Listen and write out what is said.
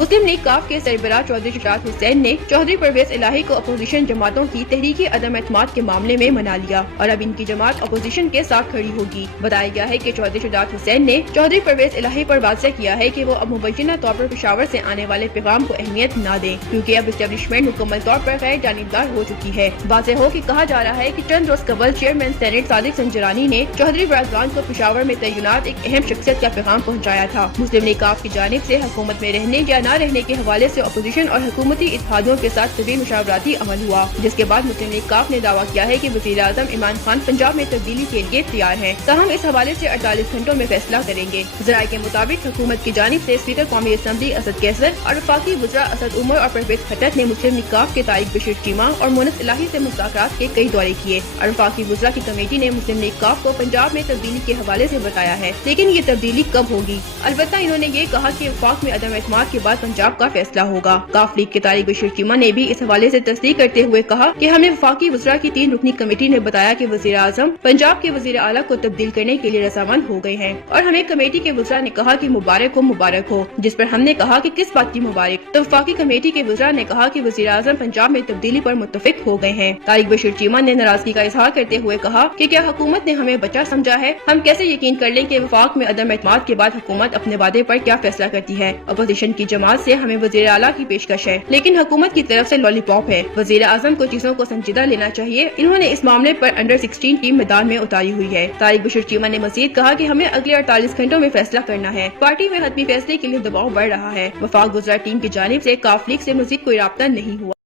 मुस्लिम league काफ के सरबराह चौधरी शुजात हुसैन ने चौधरी परवेज इलाही को अपोजिशन जमातों की तहरीकी अदम एतमाद के मामले में मना लिया और अब इनकी जमात अपोजिशन के साथ खड़ी होगी। बताया गया है कि चौधरी शुजात हुसैन ने चौधरी परवेज इलाही पर वाज़ेह किया है कि वो अब मुबैना तौर पर पेशावर से आने वाले पैगाम को अहमियत न दें, क्योंकि अब इस्टेब्लिशमेंट मुकम्मल तौर पर गैर जानिबदार हो चुकी है। वाज़ेह हो कि कहा जा रहा है कि चंद रोज कबल चेयरमैन सेनेट सादिक संजरानी ने चौधरी बरादवान को पेशावर में तैनात एक अहम शख्सियत का पैगाम पहुँचाया था। मुस्लिम लीग काफ की जानिब से हुकूमत में रहने या न रहने के हवाले से अपोजिशन और हुकूमती इत्तेहादियों के साथ तवील मुशावराती अमल हुआ, जिसके बाद मुस्लिम लीग काफ ने दावा किया है कि वज़ीर आज़म इमरान खान पंजाब में तब्दीली के लिए तैयार हैं। ताहम इस हवाले से 48 घंटों में फैसला करेंगे। ज़राए के मुताबिक हुकूमत की जानिब से स्पीकर कौमी असम्बली असद कैसर और वफाकी वज़रा असद उमर और परवेज खट्टक ने मुस्लिम लीग काफ के तारिक बशीर चीमा और मुनस इलाही से मुज़ाकरात के कई दौरे किए और वफाकी वज़रा की कमेटी ने मुस्लिम लीग काफ को पंजाब में तब्दीली के हवाले से बताया है, लेकिन ये तब्दीली कब होगी? अलबत्ता इन्होंने ये कहा कि वफाक में अदम एतमाद के बाद पंजाब का फैसला होगा। काफ लीग के तारिक बशीर चीमा ने भी इस हवाले से तस्दीक करते हुए कहा कि हमें वफाकी वज़रा की 3 रुकनी कमेटी ने बताया कि वज़ीर आज़म पंजाब के वज़ीर आला को तब्दील करने के लिए रज़ामंद हो गए हैं और हमें कमेटी के वज़रा ने कहा कि मुबारक हो, जिस पर हमने कहा कि किस बात की मुबारक। तो वफाकी कमेटी के वज़रा ने कहा कि वज़ीर आज़म पंजाब में तब्दीली पर मुत्तफिक हो गए हैं। तारिक बशीर चीमा ने नाराजगी का इजहार करते हुए कहा कि क्या हुकूमत ने हमें बच्चा समझा है? हम कैसे यकीन कर लें कि वफाक में अदम एतमाद के बाद हुकूमत अपने वादे पर क्या फैसला करती है? अपोजिशन की जमात से हमें वज़ीर आला की पेशकश है, लेकिन हुकूमत की तरफ से लॉलीपॉप है। वज़ीर आज़म को चीजों को संजीदा लेना चाहिए। इन्होंने इस मामले पर अंडर 16 टीम मैदान में उतारी हुई है। तारिक बशीर चीमा ने मजीद कहा कि हमें अगले 48 घंटों में फैसला करना है। पार्टी में हतमी फैसले के लिए दबाव बढ़ रहा है। वफाक गुजरा टीम की जानिब से काफ लीग से मजीद कोई राब्ता नहीं हुआ।